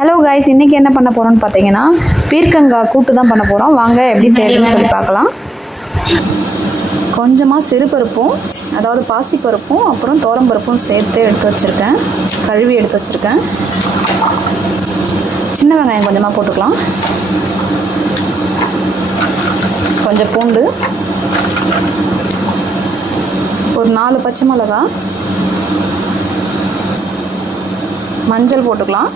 Hello guys, இன்றைக்கி என்ன பண்ண போகிறோம்னு பார்த்தீங்கன்னா பீர்க்கங்காய் கூட்டு தான் பண்ண போகிறோம். வாங்க எப்படி செய்யறதுன்னு சொல்லி பார்க்கலாம். கொஞ்சமாக சிறுபருப்பும், அதாவது பாசிப்பருப்பும் அப்புறம் தோரம்பருப்பும் சேர்த்து எடுத்து வச்சுருக்கேன். கழுவி எடுத்து வச்சுருக்கேன். சின்ன வெங்காயம் கொஞ்சமாக போட்டுக்கலாம். கொஞ்சம் பூண்டு, ஒரு 4 பச்சை மிளகா, மஞ்சள் போட்டுக்கலாம்.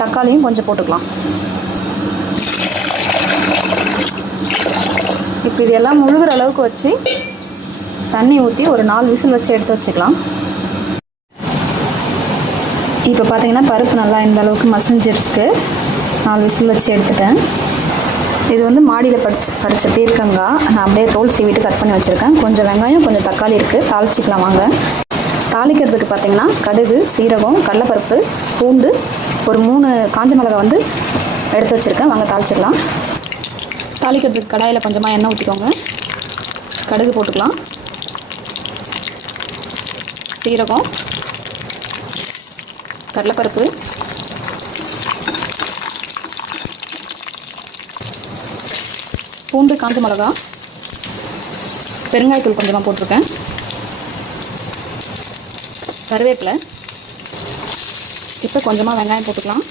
தக்காளியும் கொஞ்சம் போட்டுக்கலாம். இப்போ இதெல்லாம் முழுகிற அளவுக்கு வச்சு தண்ணி ஊற்றி ஒரு 4 விசில் வச்சு எடுத்து வச்சுக்கலாம். இப்போ பார்த்தீங்கன்னா பருப்பு நல்லா இந்த அளவுக்கு மசிஞ்சிருக்கு. 4 விசில் வச்சு எடுத்துட்டேன். இது வந்து மாடியில் பறிச்ச பீர்க்கங்காய். நான் அப்படியே தோல் சீவிட்டு கட் பண்ணி வச்சுருக்கேன். கொஞ்சம் வெங்காயம், கொஞ்சம் தக்காளி இருக்குது. தாளிச்சிக்கலாம் வாங்க. தாளிக்கிறதுக்கு பார்த்தீங்கன்னா கடுகு, சீரகம், கடலைப்பருப்பு, பூண்டு, ஒரு 3 காஞ்ச மிளகாய் வந்து எடுத்து வச்சுருக்கேன். வாங்க தாளிச்சிக்கலாம். தாளிக்கிறதுக்கு கடாயில் கொஞ்சமாக எண்ணெய் ஊற்றிக்கோங்க. கடுகு போட்டுக்கலாம். சீரகம், கடலைப்பருப்பு, பூண்டு, காஞ்ச மிளகாய், பெருங்காயத்தூள் கொஞ்சமாக போட்டிருக்கேன். கருவேப்பிலை. இப்போ கொஞ்சமாக வெங்காயம் போட்டுக்கலாம்.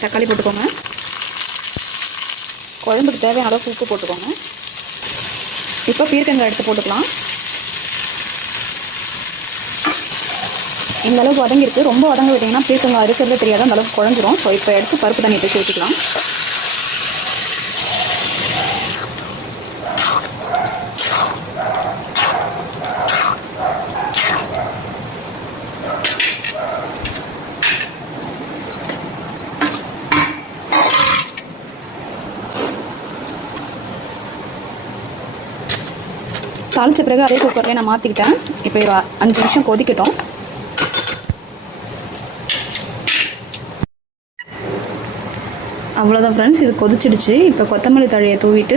தக்காளி போட்டுக்கோங்க. குழம்புக்கு தேவையான அளவுக்கு உப்பு போட்டுக்கோங்க. இப்போ பீர்க்கங்காய் எடுத்து போட்டுக்கலாம். இந்த அளவுக்கு வதங்கிருக்கு. ரொம்ப வதங்க விட்டிங்கன்னா பீர்க்கங்காய் இருக்கிறதே தெரியாது, அந்த அளவுக்கு குழஞ்சிரும். ஸோ இப்போ எடுத்து பருப்பு தண்ணி எடுத்து ஊற்றிக்கலாம். தாளித்த பிறகு அதே குக்கர்லேயே நான் மாற்றிக்கிட்டேன். இப்போ 5 நிமிஷம் கொதிக்கட்டும். அவ்வளோதான் ஃப்ரெண்ட்ஸ், இது கொதிச்சிடுச்சு. இப்போ கொத்தமல்லி தழையை தூவிட்டு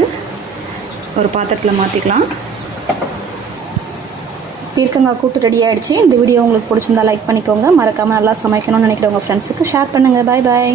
ஒரு பாத்திரத்தில் மாற்றிக்கலாம். பீர்க்கங்காய் கூட்டு ரெடி ஆகிடுச்சு. இந்த வீடியோ உங்களுக்கு பிடிச்சிருந்தா லைக் பண்ணிக்கோங்க. மறக்காமல் நல்லா சமைக்கணும்னு நினைக்கிறவங்க ஃப்ரெண்ட்ஸுக்கு ஷேர் பண்ணுங்கள். பாய் பாய்.